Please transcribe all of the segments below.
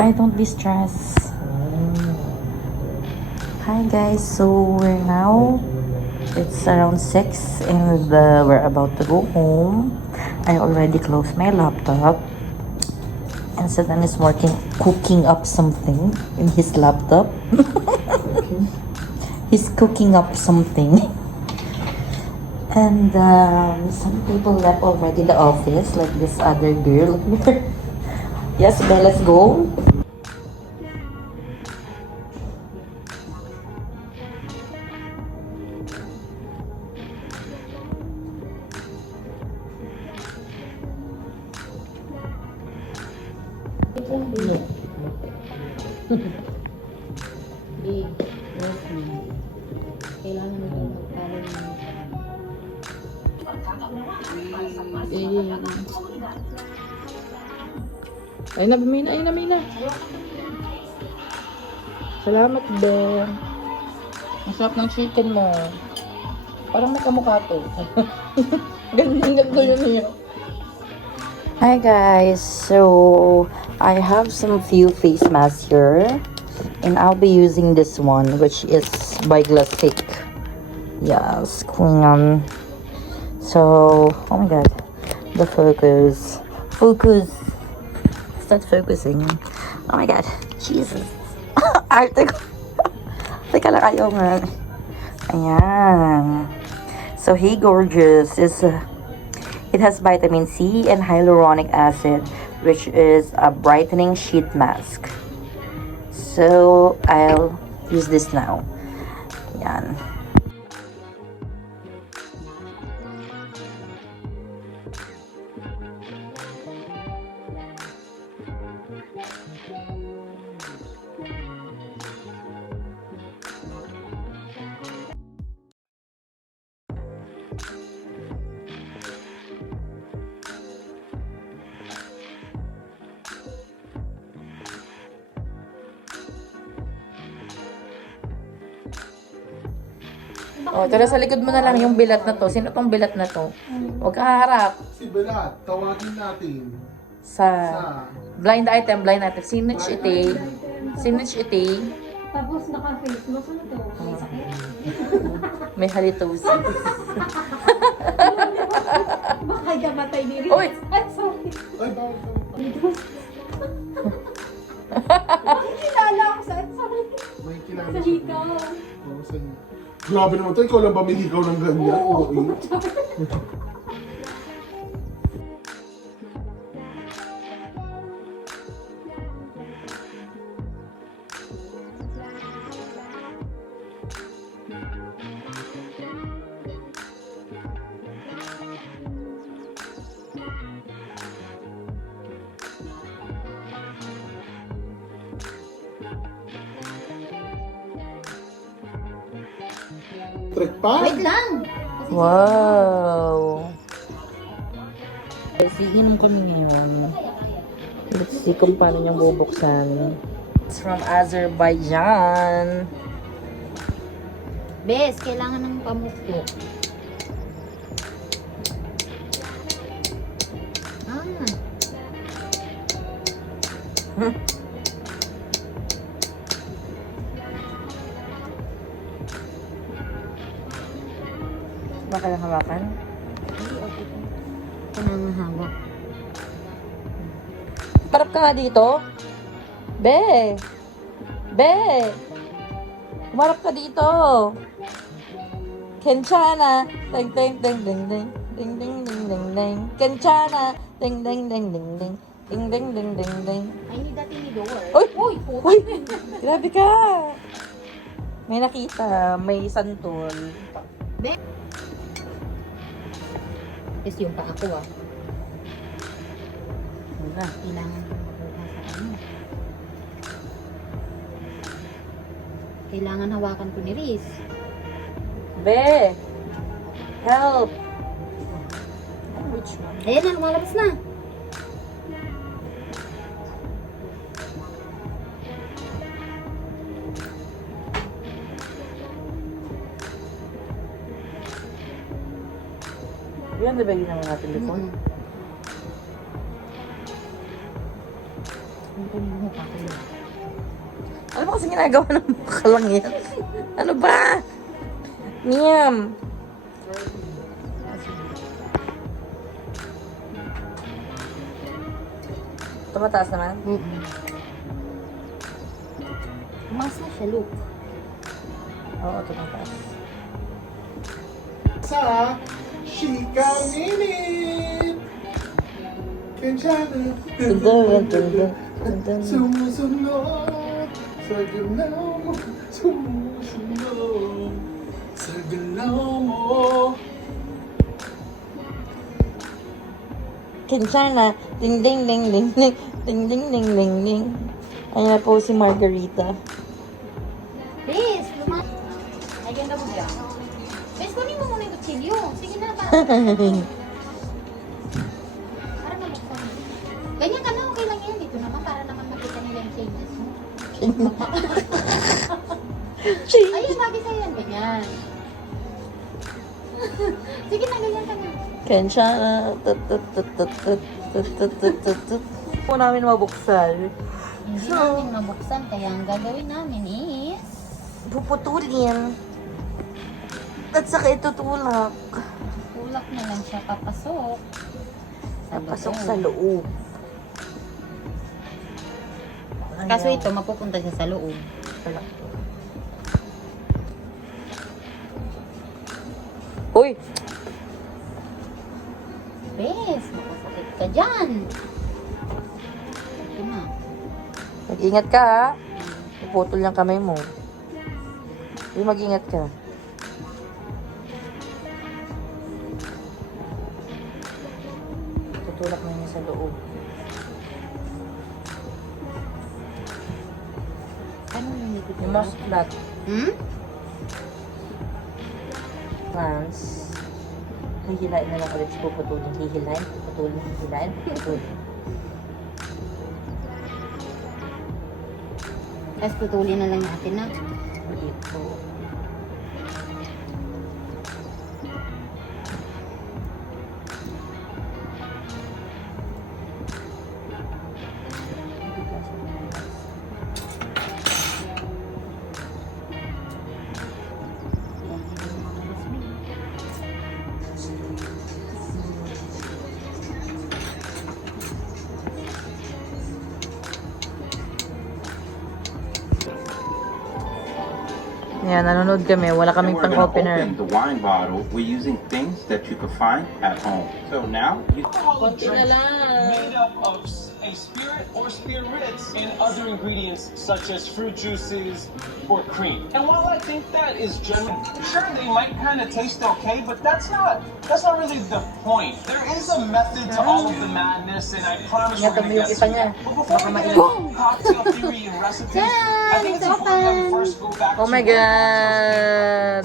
Hi, don't be stressed. Hi guys, so it's around 6 and we're about to go home. I already closed my laptop and Satan is cooking up something in his laptop. He's cooking up something. And some people left already the office, like this other girl here. Yes, Belle, let's go. Kailangan mo ito Ay na, Mina. Salamat, Ben. Ang sarap ng chicken mo. Parang may kamukha to. Ganito yun niya. Hi guys, so I have some few face masks here and I'll be using this one which is by Glassic. Yes, Queen. So, oh my god, the focus, start focusing. Oh my god, Jesus. Arte ko. Teka lang kayo nga. Ayan. So, Hey Gorgeous is it has vitamin C and hyaluronic acid, which is a brightening sheet mask. So, I'll use this now. Yan. Oh, tara sa likod mo na lang yung bilat na to. Sino tong bilat na to? Huwag kang haharap. Si Belat, tawagin natin. Sa blind item. Sinich ite. Tapos naka-face mask. Ano to? May sakit? May halitosis. Baka gamatay ni Riz. Uy! Ay, sorry. Ay, bawal ka. Kilala ako sa sorry. May kilala Sa siya. hikaw. Oo, sa inyo. Grabe naman to, ikaw lang ba may hikaw ng ganyan? Oo. Oo. Trek pa? Wait lang. Wow! Iinom kami ngayon. Let's see kung paano niyang bubuksan. It's from Azerbaijan. Bes, kailangan ng pamukpok. Baka lang hawakan. Panangahawak. Parap ka nga dito. Be! Umarap ka dito. Kenchana. Ding ding ding ding ding. Ding ding ding ding ding. Kenchana. Ding ding ding ding ding. Ding ding ding ding ding. I need that tinidor. Uy! Uy! Uy! Grabe ka! May nakita. May santol. Yes, yung pa ako Wala. Kailangan ko makuha sa kanya. Kailangan hawakan ko ni Riz. Be! Help! Which one? Ayan na, lumalabas na. Yan, diba yun ang mga telefon? kunin mo pa. Ano ba kasi ginagawa ng mukha lang yan? Ano ba? Miyam! Tumataas naman? Mas na siya, look. Oo, tumataas. Sa Chika Minute! Kenchana! Sumusunod sa galaw mo. Sumusunod sa galaw mo. Kinshana, ding ding ding ding ding ding ding ding ding ding. Ayan na po si Margarita. Bes, ay ganda mo dyan. Bes, kunin mo muna yung kutsilyo. Sige na, para mabuksan mo. Ganyan ka na, okay lang yan. Dito naman, para naman makita nila yung changes mo. Ayun, bagay sa'yo yan. Ganyan. Sige na, ganyan ka na. Kinshana, tut. Po namin mabuksan. Hindi namin mabuksan, kaya ang gagawin namin is... Puputulin. At saka itutulak. Tulak na lang siya papasok. Napasok sa loob. Kaso ito, mapupunta siya sa loob. Uy! Bes, makasakit ka dyan. Ito na. Mag-ingat ka ha. Puputol yung kamay mo. Uy, mag-ingat ka. Tutulak mo niya sa loob. Ano yung nito? Yung mas flat. Hmm? Once, hihilain na lang ulit. Puputulin, hihilain, puputulin, hihilain, puputulin. Tapos putulin na lang natin na. Ito. Ayan, nanonood kami. Wala kaming And we're gonna pang-opener. open the wine bottle. We're using things that you can find at home. So now, you Alcoholic drinks made up of a spirit or spirits and other ingredients such as fruit juices or cream. And while I think that is generally sure they might kind of taste okay, but that's not really the point. There is a method to all of the madness, and I promise we're Ingatan mo gonna yung get kita to niya. that. But before we Baka get mainit. into cocktail theory and recipes, I think it's important that we first go back Oh my to God!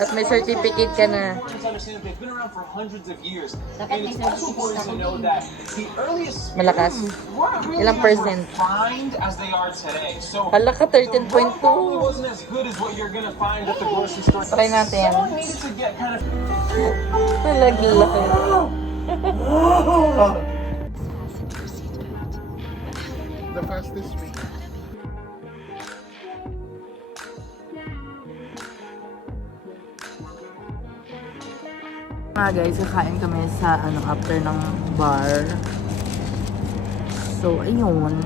At may certificate ka na. It's important to understand that they've been around for hundreds of years. Dapat And may it's also important to know that the earliest Malakas. weren't really Ilang as percent? refined as they are today. So Hala ka, the rum probably 13.2. wasn't as good as what you're gonna find at the grocery store. Try natin. Someone needed to get kind of Nalaglag. The fastest way. Guys, kakain kami sa after ng bar. So, ayun.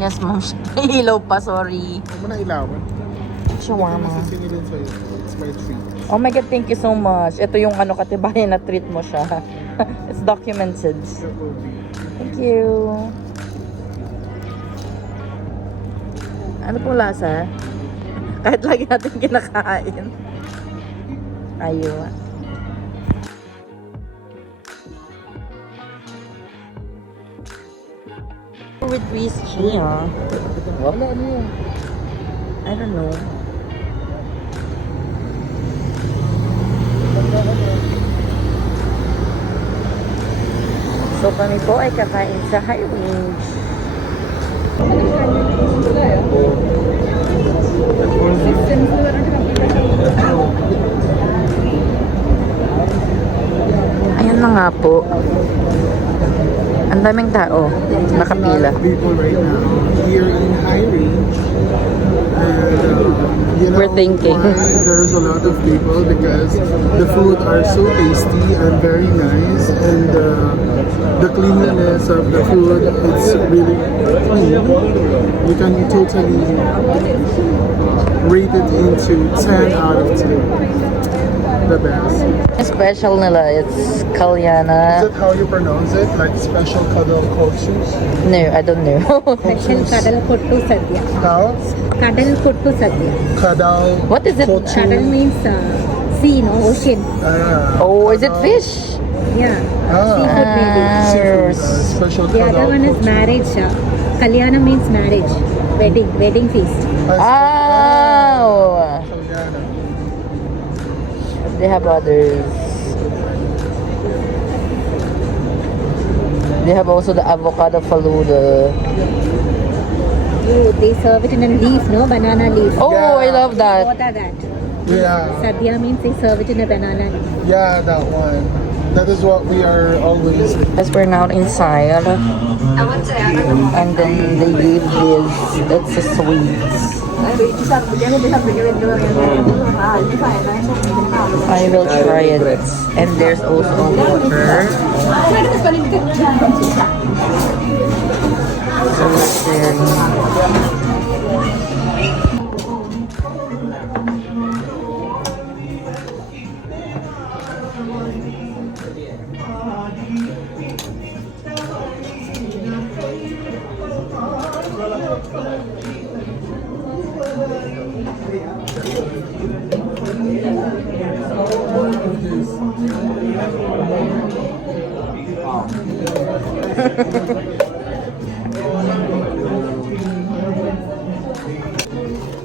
Yes, ma'am. May ilaw pa, sorry. Huwag mo na ilawan. Shawarma. Masisingilin sa'yo. It's my treat. Oh my God, thank you so much. Ito yung katibayan na treat mo siya. It's documented. That will be. Thank you. Ano pong lasa? Kahit lagi natin kinakain. Ayun. With whiskey, ah. Wala, ano yun? I don't know. So kami po ay kakain sa High Range. Ayan na nga po. Ang Ang daming tao. Nakapila. People right now here in High Range. And you know We're thinking. why there's a lot of people because the food are so tasty and very nice, and the cleanliness of the food, it's really clean. You can totally rate it into 10 out of 10. The best. Special nila, it's Is Kalyana. that how you pronounce it? Like special kadal kochus? No, I don't know. Special Kadal Kottu Sadhya. How? Kadal Kottu Sadhya. Kadal What is it? kochu. Kadal means sea, no? Ocean. Oh, is it fish? Yeah. Ah, Seafood maybe. seafood. Ah, Special The other kadal one is kochu. marriage. Kalyana means marriage. Wedding feast. Oh! Kalyana. They have others. They have also the avocado faluda. They serve it in a leaf, no? Banana leaf. Oh, Yeah. I love that. What are that? Yeah, Sadhya means they serve it in a banana leaf. yeah, that one. That is what we are always. As we're now inside, and then they gave this, it's a sweet. I will try it. And there's also water. So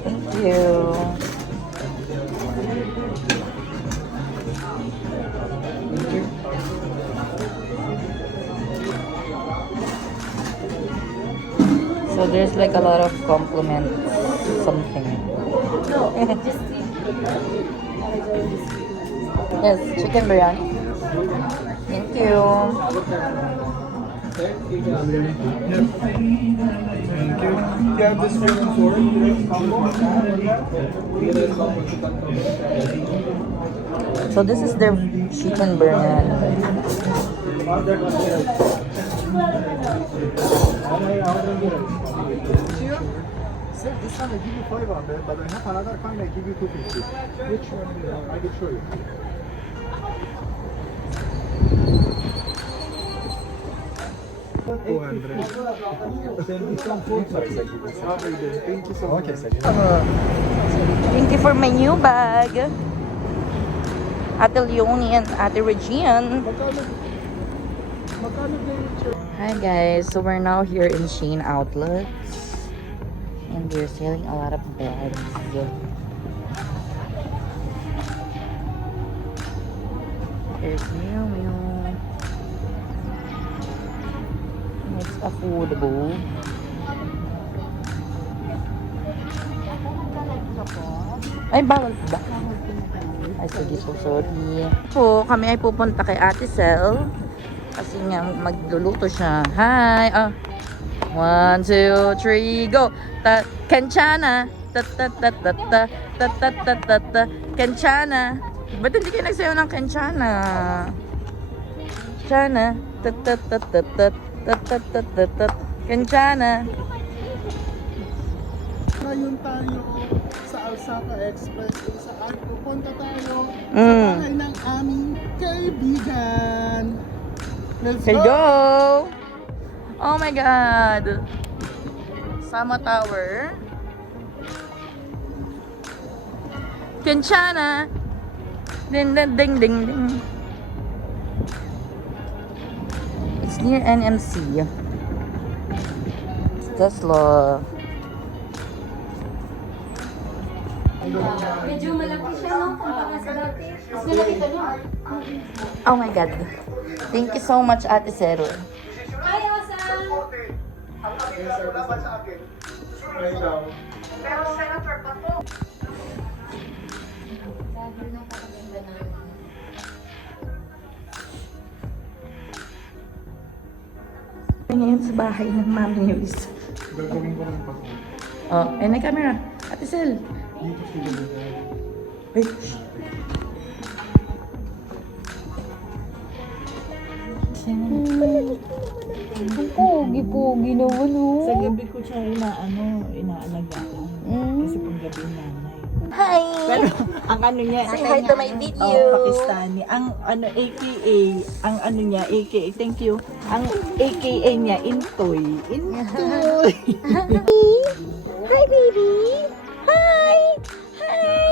thank you. So there's like a lot of compliments, something. Yes, chicken biryani. Thank you. Thank you. You have this one and four. So this is their chicken biryani. Sir, this one I give you 500, but I have another kind I give you 250. Which one do you want? I can show you. Thank you so much. Okay, sir. Thank you for my new bag. Ate Leonie and Ate Regine. Hi guys, so we're now here in Shein Outlets. And they're selling a lot of bags. There's Mew Mew. And it's affordable. Ay, bawal ba? Ay, sige, so sorry. Po, kami ay pupunta kay Ate Sel. Kasi nga, magluluto siya. Hi! 1, 2, 3, go! Kanchana! Ta-ta-ta-ta-ta! Ta-ta-ta-ta-ta! Kanchana! Ba't hindi kayo nagsayaw ng Kanchana? Kanchana! Ta-ta-ta-ta-ta! Ta-ta-ta-ta-ta! Kanchana! Ngayon tayo sa Alsaka Express kung saan pupunta tayo sa Mm. bahay ng aming kaibigan. Let's Here go! you go! Oh my God! Sama Tower. Kanchana! Ding ding ding ding ding. It's near NMC. Tesla. Medyo malaki siya, no? Kumpara sa dati. Mas malaki ito, no? Oh my God. Thank you so much, Ate Cero. Hi, Osan! Sabi ng kakaganda na. ngayon sa bahay ng Mami Yulis. Gagawin ko ng pag Oh, and may camera. Ate Sel. dito sila nila. Ay, Ang pogi-pogi naman, oh. Sa gabi ko siya inaalagaan. Kasi pang gabi nanay. Hi! Pero ang ano niya, Say hi to my video. Pakistani. Ang ano AKA, ang ano niya AKA, thank you. Ang AKA niya Intoy. Intoy. Hi, baby! Hi! Hi!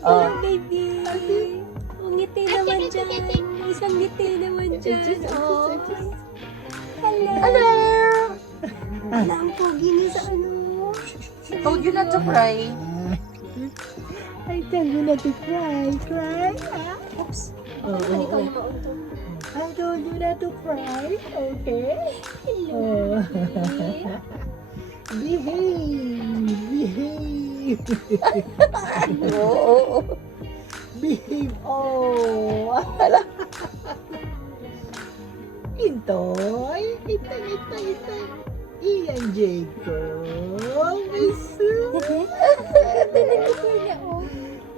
Oh. Baby! Ang ngiti naman dyan. Isang ngiti naman dyan. Oh. Hello! Hello! Wala ang pogi niya sa ano. told you not to cry. I tell you not to cry. Cry. Oops. Oh, Hindi ka oh, na maunto. I told you not to cry. Okay. Hello. Behave. Behave. Oo. Behave. Oh. Intoy. Intoy. Ian Jacob. Tinigil niya, oh.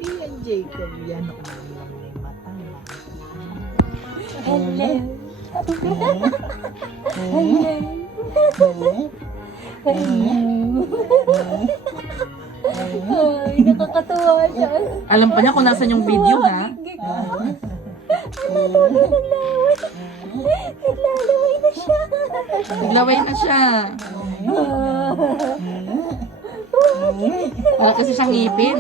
Ian Jacob. Yan ako lang may mata. Hello. Ay, nakakatuwa siya. Alam pa niya kung nasan yung video, ha? Naglalaway na siya. Naglaway na siya. Wala kasi siyang ngipin.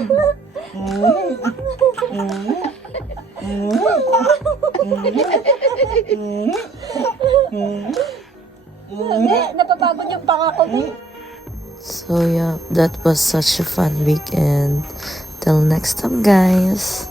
Napapagod yung pangako mo. So yeah, that was such a fun weekend. Till next time, guys.